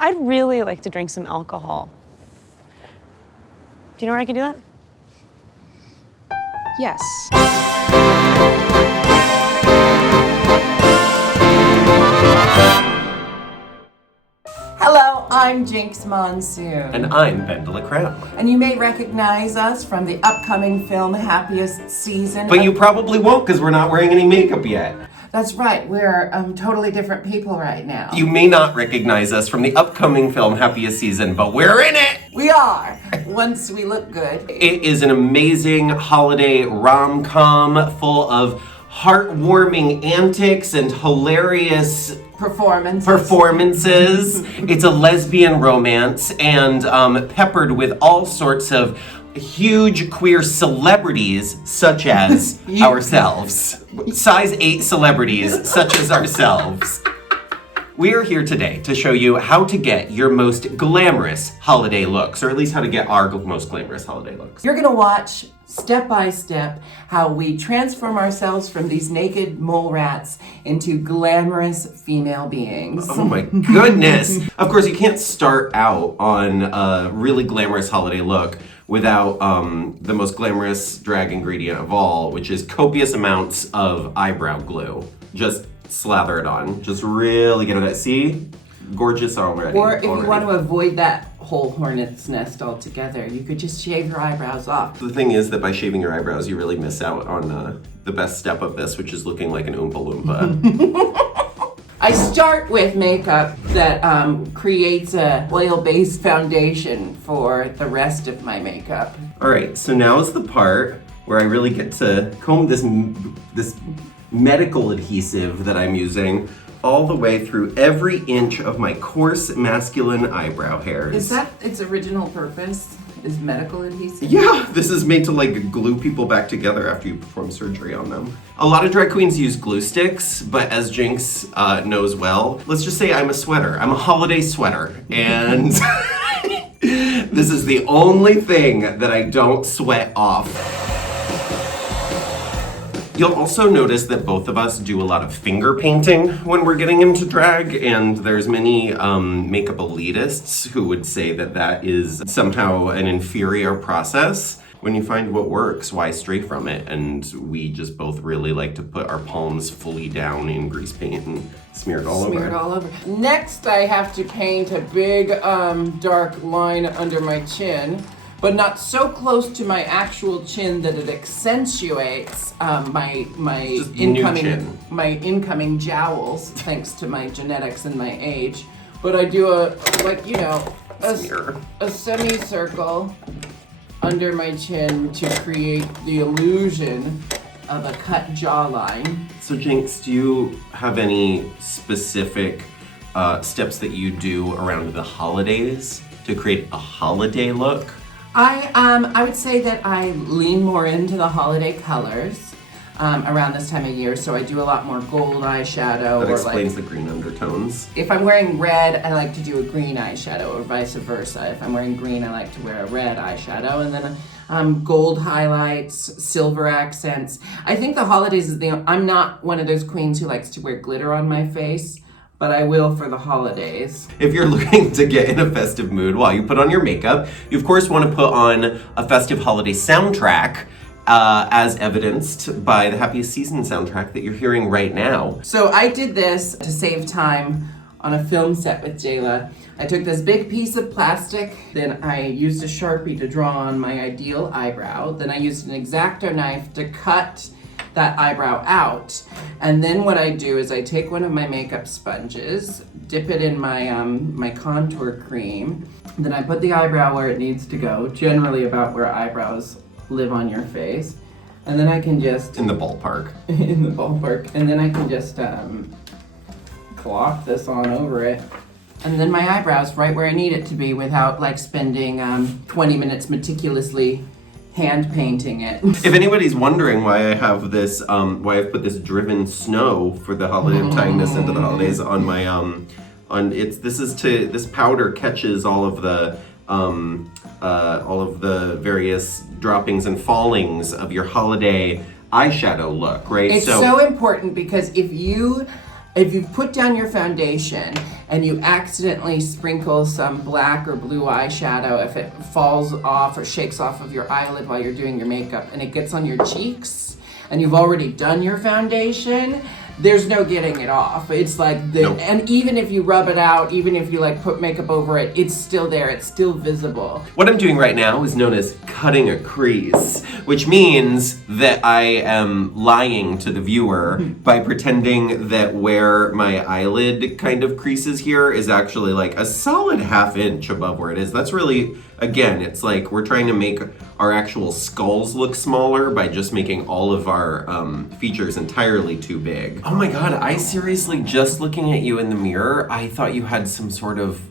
I'd really like to drink some alcohol. Do you know where I can do that? Yes. Hello, I'm Jinkx Monsoon. And I'm DeLa. And you may recognize us from the upcoming film Happiest season. But you probably won't because we're not wearing any makeup yet. That's right, we're totally different people right now. You may not recognize us from the upcoming film Happiest season, but we're in it! We are, once we look good. It is an amazing holiday rom-com full of heartwarming antics and hilarious performances. It's a lesbian romance and peppered with all sorts of huge queer celebrities such as ourselves. Size 8 celebrities such as ourselves. We are here today to show you how to get your most glamorous holiday looks, or at least how to get our most glamorous holiday looks. You're gonna watch step by step how we transform ourselves from these naked mole rats into glamorous female beings. Oh my goodness! Of course, you can't start out on a really glamorous holiday look without the most glamorous drag ingredient of all, which is copious amounts of eyebrow glue. Just slather it on. Just really get it. See? Gorgeous already. Or if you want to avoid that whole hornet's nest altogether, you could just shave your eyebrows off. The thing is that by shaving your eyebrows, you really miss out on the best step of this, which is looking like an Oompa Loompa. I start with makeup that creates a oil-based foundation for the rest of my makeup. All right, so now is the part where I really get to comb this medical adhesive that I'm using all the way through every inch of my coarse masculine eyebrow hairs. Is that its original purpose? Is medical adhesive? Yeah, this is made to like glue people back together after you perform surgery on them. A lot of drag queens use glue sticks, but as Jinkx knows well, let's just say I'm a sweater. I'm a holiday sweater, and this is the only thing that I don't sweat off. You'll also notice that both of us do a lot of finger painting when we're getting into drag, and there's many makeup elitists who would say that that is somehow an inferior process. When you find what works, why stray from it? And we just both really like to put our palms fully down in grease paint and smear it all over. Next, I have to paint a big dark line under my chin, but not so close to my actual chin that it accentuates my incoming jowls, thanks to my genetics and my age. But I do a semicircle under my chin to create the illusion of a cut jawline. So Jinkx, do you have any specific steps that you do around the holidays to create a holiday look? I would say that I lean more into the holiday colors around this time of year, so I do a lot more gold eyeshadow. That explains the green undertones. If I'm wearing red, I like to do a green eyeshadow, or vice versa. If I'm wearing green, I like to wear a red eyeshadow, and then gold highlights, silver accents. I think the holidays is I'm not one of those queens who likes to wear glitter on my face, but I will for the holidays. If you're looking to get in a festive mood while you put on your makeup, you of course want to put on a festive holiday soundtrack, as evidenced by the Happiest Season soundtrack that you're hearing right now. So I did this to save time on a film set with DeLa. I took this big piece of plastic, then I used a Sharpie to draw on my ideal eyebrow, then I used an X-Acto knife to cut that eyebrow out. And then what I do is I take one of my makeup sponges, dip it in my my contour cream, then I put the eyebrow where it needs to go, generally about where eyebrows live on your face. And then I can just... In the ballpark. in the ballpark. And then I can just clock this on over it. And then my eyebrows right where I need it to be without like spending 20 minutes meticulously hand painting it. If anybody's wondering why I have this, why I've put this driven snow for the holiday, I'm tying this into the holidays on my, this powder catches all of the various droppings and fallings of your holiday eyeshadow look, right? It's so important because if you if you put down your foundation and you accidentally sprinkle some black or blue eyeshadow, if it falls off or shakes off of your eyelid while you're doing your makeup and it gets on your cheeks and you've already done your foundation, there's no getting it off. It's like, and even if you rub it out, even if you like put makeup over it, it's still there, it's still visible. What I'm doing right now is known as cutting a crease, which means that I am lying to the viewer by pretending that where my eyelid kind of creases here is actually like a solid ½ inch above where it is. That's really, again, it's like we're trying to make our actual skulls look smaller by just making all of our features entirely too big. Oh my God, I seriously, just looking at you in the mirror, I thought you had some sort of,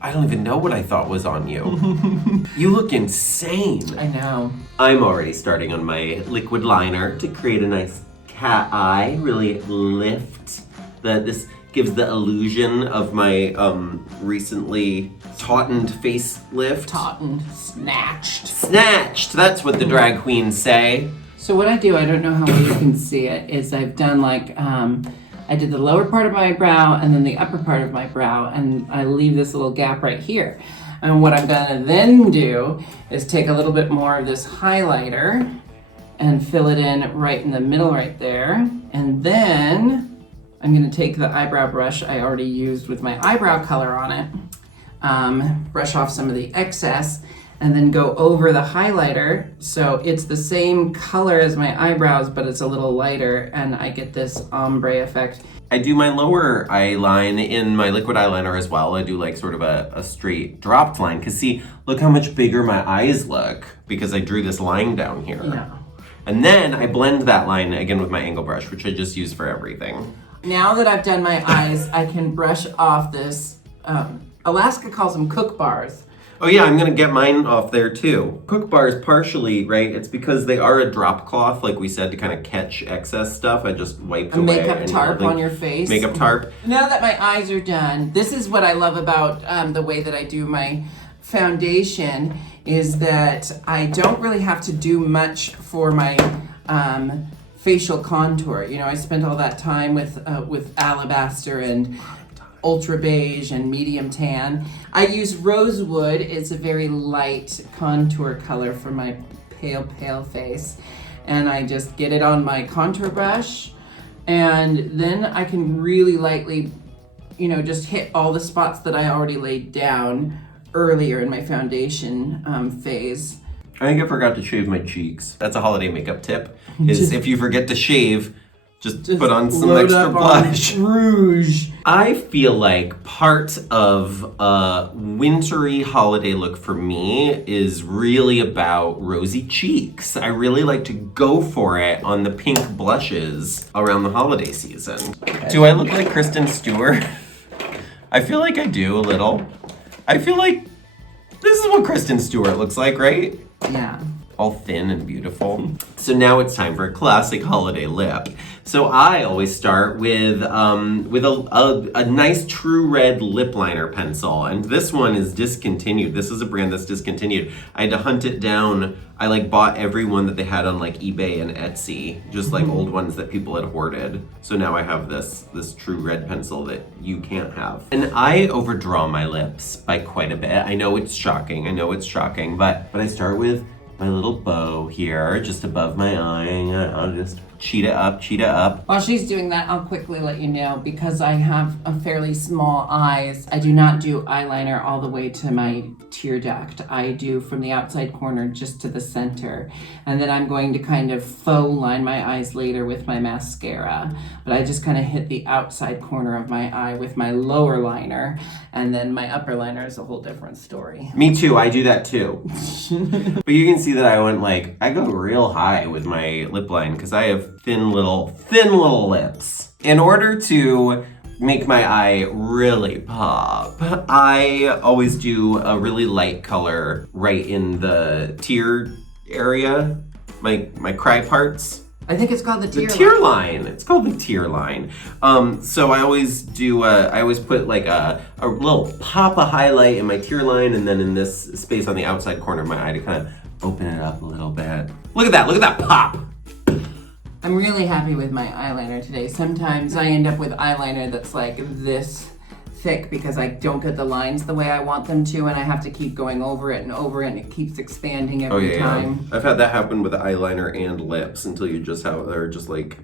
I don't even know what I thought was on you. You look insane. I know. I'm already starting on my liquid liner to create a nice cat eye, really lift this gives the illusion of my recently tautened facelift. Tautened, snatched. Snatched, that's what the drag queens say. So what I do, I don't know how well you can see it, is I've done like, I did the lower part of my brow and then the upper part of my brow, and I leave this little gap right here. And what I'm gonna then do is take a little bit more of this highlighter and fill it in right in the middle right there. And then I'm gonna take the eyebrow brush I already used with my eyebrow color on it, brush off some of the excess, and then go over the highlighter so it's the same color as my eyebrows, but it's a little lighter, and I get this ombre effect. I do my lower eye line in my liquid eyeliner as well. I do like sort of a straight dropped line, because see, look how much bigger my eyes look because I drew this line down here. Yeah. And then I blend that line again with my angle brush, which I just use for everything. Now that I've done my eyes, I can brush off this, Alaska calls them cook bars. Oh yeah, I'm gonna get mine off there too. Cook bars partially, right? It's because they are a drop cloth, like we said, to kind of catch excess stuff. I just wiped A away. makeup tarp on your face. Makeup tarp. Now that my eyes are done, this is what I love about the way that I do my foundation, is that I don't really have to do much for my facial contour. You know, I spent all that time with Alabaster and Ultra Beige and Medium Tan. I use Rosewood. It's a very light contour color for my pale face. And I just get it on my contour brush, and then I can really lightly, you know, just hit all the spots that I already laid down earlier in my foundation phase. I think I forgot to shave my cheeks. That's a holiday makeup tip, is if you forget to shave, just put on some extra blush. Rouge. I feel like part of a wintry holiday look for me is really about rosy cheeks. I really like to go for it on the pink blushes around the holiday season. Do I look like Kristen Stewart? I feel like I do a little. I feel like this is what Kristen Stewart looks like, right? Yeah. All thin and beautiful. So now it's time for a classic holiday lip. So I always start with a nice True Red lip liner pencil, and this one is discontinued. This is a brand that's discontinued. I had to hunt it down. I like bought every one that they had on like eBay and Etsy, just like old ones that people had hoarded. So now I have this True Red pencil that you can't have. And I overdraw my lips by quite a bit. I know it's shocking, but I start with my little bow here, just above my eye. I'll just cheat it up. While she's doing that, I'll quickly let you know, because I have a fairly small eyes, I do not do eyeliner all the way to my tear duct. I do from the outside corner just to the center. And then I'm going to kind of faux line my eyes later with my mascara. But I just kind of hit the outside corner of my eye with my lower liner. And then my upper liner is a whole different story. Me too, I do that too. But you can see that I go real high with my lip line because I have thin little lips. In order to make my eye really pop, I always do a really light color right in the tear area, my cry parts. I think it's called the tear line. It's called the tear line. So I always put like a little pop of highlight in my tear line, and then in this space on the outside corner of my eye to kind of open it up a little bit. Look at that pop. I'm really happy with my eyeliner today. Sometimes I end up with eyeliner that's like this thick because I don't get the lines the way I want them to, and I have to keep going over it, and it keeps expanding every time. I've had that happen with eyeliner and lips until you just have, they're just like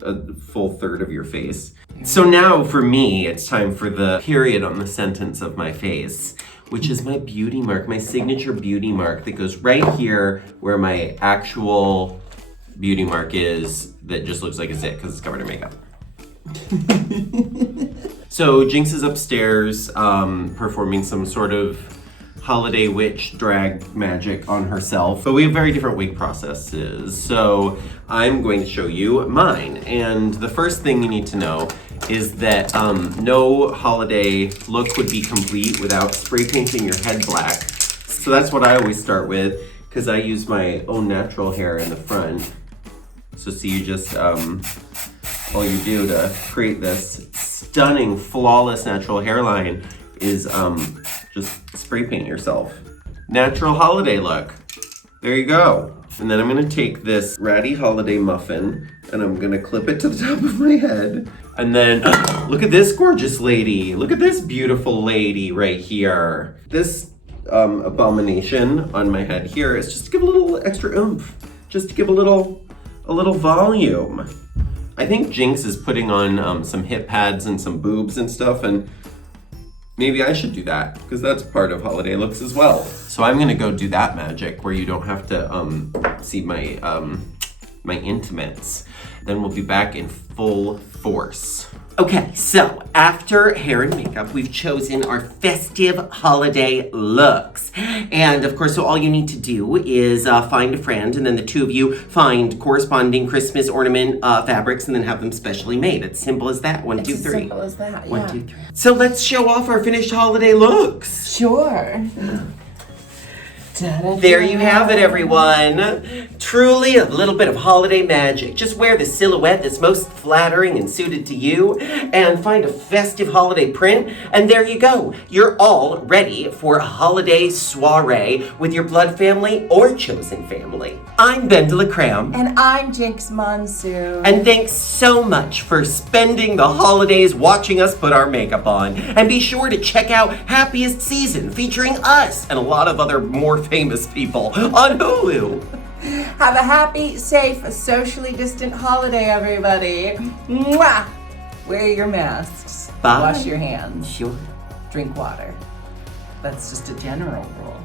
a full third of your face. So now for me, it's time for the period on the sentence of my face, which is my beauty mark, my signature beauty mark that goes right here where my actual beauty mark is, that just looks like a zit because it's covered in makeup. So Jinkx is upstairs performing some sort of holiday witch drag magic on herself, but we have very different wig processes. So I'm going to show you mine. And the first thing you need to know is that no holiday look would be complete without spray painting your head black. So that's what I always start with, because I use my own natural hair in the front. So see, you just, all you do to create this stunning, flawless natural hairline is just spray paint yourself. Natural holiday look. There you go. And then I'm gonna take this ratty holiday muffin and I'm gonna clip it to the top of my head. And then, look at this gorgeous lady. Look at this beautiful lady right here. This abomination on my head here is just to give a little extra oomph. Just to give a little volume. I think Jinkx is putting on some hip pads and some boobs and stuff, and maybe I should do that, because that's part of holiday looks as well. So I'm gonna go do that magic where you don't have to see my my intimates. Then we'll be back in full force. Okay, so after hair and makeup, we've chosen our festive holiday looks. And of course, so all you need to do is find a friend, and then the two of you find corresponding Christmas ornament fabrics and then have them specially made. It's simple as that. One, two, three. It's simple as that, yeah. 1, 2, 3. So let's show off our finished holiday looks. Sure. There you have it, everyone. Truly a little bit of holiday magic. Just wear the silhouette that's most flattering and suited to you, and find a festive holiday print, and there you go. You're all ready for a holiday soiree with your blood family or chosen family. I'm DeLa. And I'm Jinkx Monsoon. And thanks so much for spending the holidays watching us put our makeup on. And be sure to check out Happiest season featuring us and a lot of other more famous people on Hulu. Have a happy, safe, socially distant holiday, everybody. Mwah! Wear your masks. Bye. Wash your hands. Sure. Drink water. That's just a general rule.